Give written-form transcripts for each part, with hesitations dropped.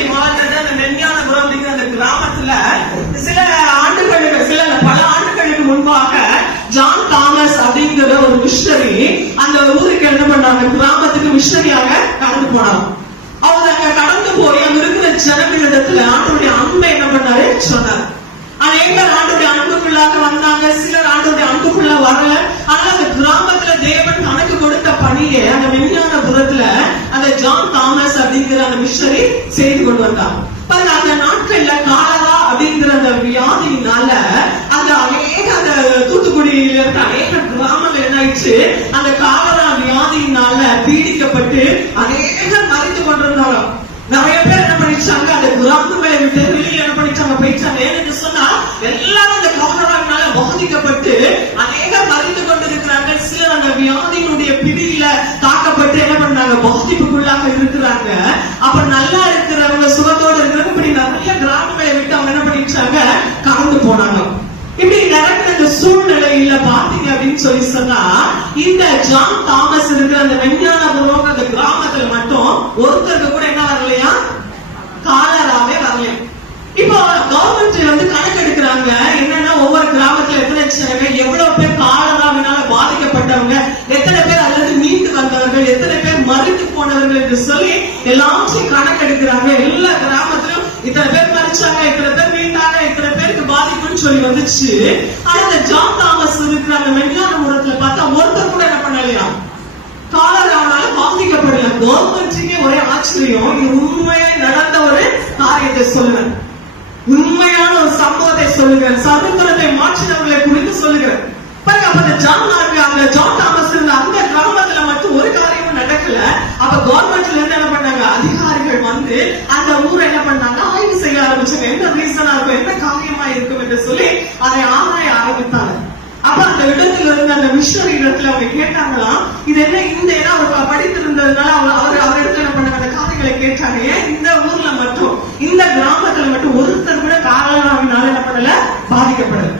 கிருஷ்ணகிரி மாவட்டத்தில் அந்த நெஞ்ஞானபுரம் அப்படிங்கிற அந்த கிராமத்துல பல ஆண்டுகளுக்கு முன்பாக ஜான் தாமஸ் அப்படிங்கிற ஒரு மிஷனரி அந்த ஊருக்கு என்ன பண்ணாங்க, கிராமத்துக்கு மிஷனரியாக கடந்து போனாங்க. அவங்க அங்க கடந்து போய் அங்க இருக்கிற ஜனங்களிடத்துல ஆண்டவருடைய அன்பை என்ன பண்ணாரு சொன்னாரு. அநேகர் ஆண்டோடைய அன்புக்குள்ளாக வந்தாங்க, சிலர் ஆண்டோடைய அன்புக்குள்ள வரல. ஆனா அந்த கிராமத்துல தேவன் தனக்கு கொடுத்த பணியை அந்த விஞ்ஞானபுரத்துல அந்த ஜான் தாமஸ் அப்படிங்கிற அந்த மிஷனரி செய்து கொண்டு வந்தாங்க. அந்த நாட்கள்ல காலரா அப்படிங்கிற அந்த வியாதியினால அந்த அநேக அந்த தூத்துக்குடியில இருக்க அநேக கிராமங்கள் என்ன ஆயிடுச்சு, அந்த காலரா வியாதியினால பீடிக்கப்பட்டு அநேகர் மறைத்து கொண்டிருந்தாங்க. நிறைய பேர் என்ன பண்ணிச்சாங்க, அந்த கிராமங்களை விட்டு வெளியே என்ன பண்ணிச்சாங்க போயிட்டாங்க. ஏன்னு சொன்னா எல்லாரும் அந்த காலராவினால பாதிக்கப்பட்டு அநேகர் மறைத்து கொண்டிருக்கிறாங்க. சிலர் அந்த வியாதியினுடைய பிடியில தாக்கப்பட்டு என்ன பண்ணாங்க, பாதிப்புக்குள்ளாக இருக்கிறாங்க. அப்ப நல்லா இருக்கிறவங்க, சுகத்தோடு இருக்கிறவங்க இப்படி நிறைய கிராமங்களை விட்டு அவங்க என்ன பண்ணிச்சாங்க, கடந்து போனாங்க. இப்படி நடக்கிற இந்த சூழ்நிலையில பாத்தீங்க அப்படின்னு சொன்னா இந்த ஜான் தாமஸ் இருக்கிற அந்த விஞ்ஞானபுரம் அந்த கிராமத்துல மட்டும் ஒருத்தருக்கு கூட என்ன வரலையா, காலராவே வரலையா. இப்போ கவர்மெண்ட் வந்து கணக்கு எடுக்கிறாங்க. என்னன்னா ஒவ்வொரு கிராமத்துல எத்தனை ஜனங்க, எவ்வளவு பேர் காலராவினால பாதிக்கப்பட்டவங்க, எத்தனை பேர் அல்லது மீண்டு வந்தவர்கள், எத்தனை பேர் மறித்து போனவர்கள் என்று சொல்லி எல்லாத்தையும் கணக்கு எடுக்கிறாங்க. எல்லா கிராமத்திலும் இத்தனை பேர் மறிச்சாங்க, இத்தனை பேர் மீண்டாங்க, இத்தனை பேருக்கு பாதிப்புன்னு சொல்லி வந்துச்சு. ஆனா இந்த ஜான் தாமஸ் இருக்கிற அந்த விஞ்ஞானபுரத்துல பார்த்தா ஒருத்தர் கூட என்ன பண்ணலையா, காலரானால பாதிக்கப்படல. கவர்மெண்ட்டுக்கே ஒரே ஆச்சரியம். இது உண்மையா நடந்த ஒரு காரியத்தை சொல்லுவேன், உண்மையான ஒரு சம்பவத்தை சொல்லுகிறேன், சரித்திரத்தை மாற்றினவர்களை குறித்து சொல்லுகிறேன். அந்த ஜான் தாமஸ் இருந்த அந்த கிராமத்துல மட்டும் ஒரு காரியமும் நடக்கல. அப்ப கவர்மெண்ட்ல இருந்து என்ன பண்ணாங்க, அதிகாரிகள் வந்து அந்த ஊரை என்ன பண்ணாங்க, ஆய்வு செய்ய ஆரம்பிச்சாங்க. என்ன ரீசனா இருக்கும், என்ன காரியமா இருக்கும் என்று சொல்லி அதை ஆராய ஆரம்பித்தாங்க. அப்ப அந்த இடத்துல இருந்து அந்த மிஷனரி இடத்துல அவங்க கேட்டாங்களாம், இது என்ன இந்த இடம் அவர் படித்திருந்ததுனால அவர் இடத்துல என்ன பண்ணாங்க, அந்த காரியங்களை கேட்டாங்க. ஏன் இந்த ஊர்ல மட்டும், இந்த கிராமத்துல மட்டும் ஒருத்தர் கூட காலராவினால என்ன பண்ணல, பாதிக்கப்படல.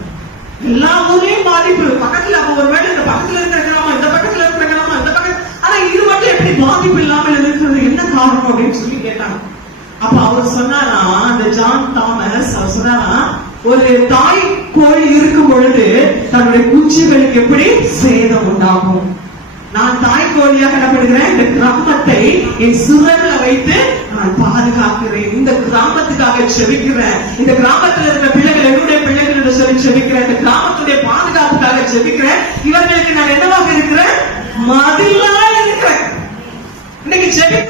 எல்லா ஊர்லயும் பாதிப்பு. பக்கத்துல அப்ப ஒருவேளை இந்த பக்கத்துல இருக்கிற கிராமம், இந்த பக்கத்துல இருக்கிற கிராமம், இந்த பக்கம், ஆனா இது மட்டும் எப்படி பாதிப்பு இல்லாமல் இருக்கிறது, என்ன காரணம் அப்படின்னு சொல்லி கேட்டாங்க. அப்ப அவர் சொன்னாரா, அந்த ஜான் தாமஸ் அவர் சொன்னாரா, ஒரு தாய் கோழி இருக்கும் பொழுது தன்னுடைய குஞ்சுகளுக்கு எப்படி சேதம் உண்டாகும், நான் தாய் கோழியாக என்ன பண்ணுகிறேன், இந்த கிராமத்தை என் சுரல்ல வைத்து நான் பாதுகாக்கிறேன், இந்த கிராமத்துக்காக செபிக்கிறேன், இந்த கிராமத்தில் இருக்கிற பிள்ளைகள் என்னுடைய பிள்ளைகள் என்று சொல்லி செபிக்கிறேன், இந்த கிராமத்துடைய பாதுகாப்புக்காக செபிக்கிறேன். இவர்களுக்கு நான் என்னவாக இருக்கிறேன், மதிலா இருக்கிறேன். இன்னைக்கு